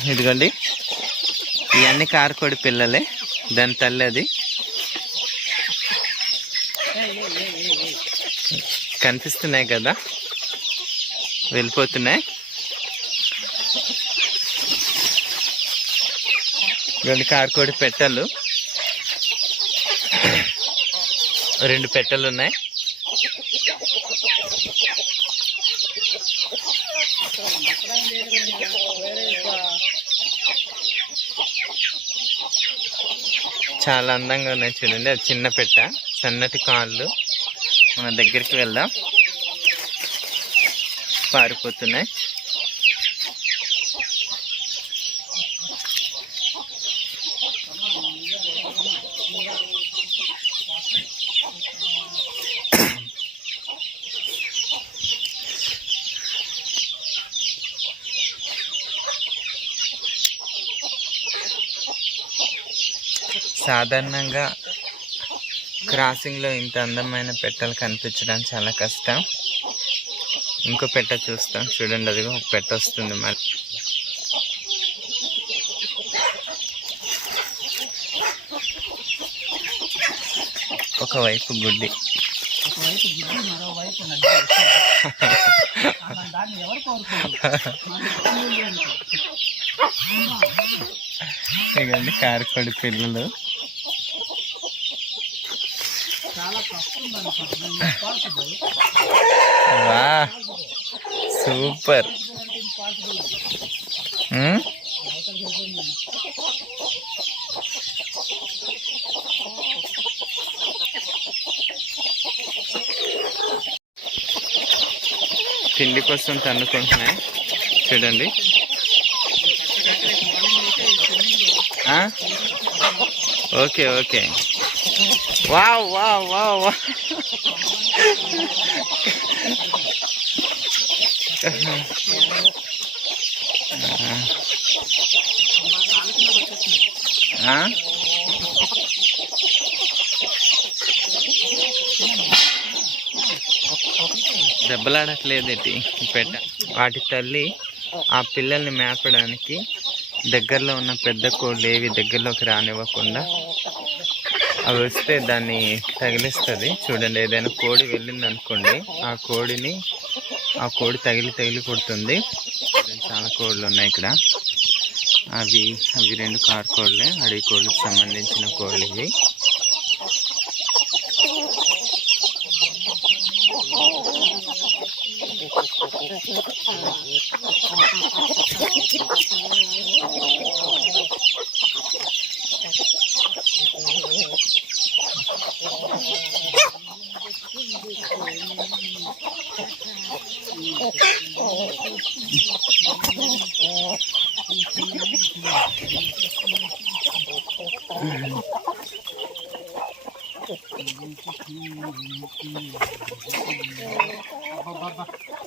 ఇదిగోండి. ఇవన్నీ కారకోడి పిల్లలే దాని తల్లి అది. కనిపిస్తున్నాయి కదా? వెళ్ళిపోతున్నాయి. రెండు కారకోడి పెట్టలు. రెండు పెట్టలు ఉన్నాయి. చాలా అందంగా ఉన్నాయి చూడండి. అది చిన్న పెట్ట సన్నటి కాళ్ళు. మన దగ్గరికి వెళ్దాం. పారిపోతున్నాయి. సాధారణంగా క్రాసింగ్లో ఇంత అందమైన పెట్టలు కనిపించడం చాలా కష్టం. ఇంకో పెట్ట చూస్తాం. చూడండి అది ఒక పెట్ట వస్తుంది మళ్ళీ ఒకవైపు గుడ్డి. ఒకవైపు గుడ్డి పిల్లలు నడ్డి అలా దాన్ని ఎవరు కోరుకోరు మన ఇష్టం లేదు అనుకో. ఇదండి కారకొడి పిల్లలు చాలా కష్టం దాన్ని పట్టడం ఇంపాసిబుల్ వా సూపర్. తిండి కోసం తన్నుకుంటున్నాయి చూడండి. Okay okay. Wow wow wow wow. దెబ్బలాడట్లేదేటి? పెట్ట. వాటి తల్లి ఆ పిల్లల్ని మేపడానికి దగ్గరలో ఉన్న పెద్ద కోళ్ళు ఏవి దగ్గరలోకి రానివ్వకుండా అవి వస్తే దాన్ని తగిలిస్తుంది. చూడండి ఏదైనా కోడి వెళ్ళింది అనుకోండి ఆ కోడిని ఆ కోడి తగిలి తగిలి కొడుతుంది. చాలా కోళ్ళు ఉన్నాయి ఇక్కడ. అవి అవి రెండు కారు కోళ్ళే అడవి కోళ్ళకి సంబంధించిన కోళ్ళు ఇవి.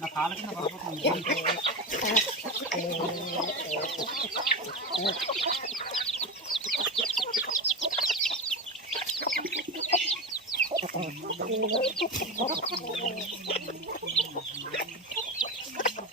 నా కాళ్ళ కింద పడిపోతుంది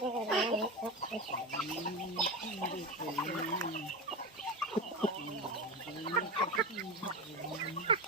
Thank you.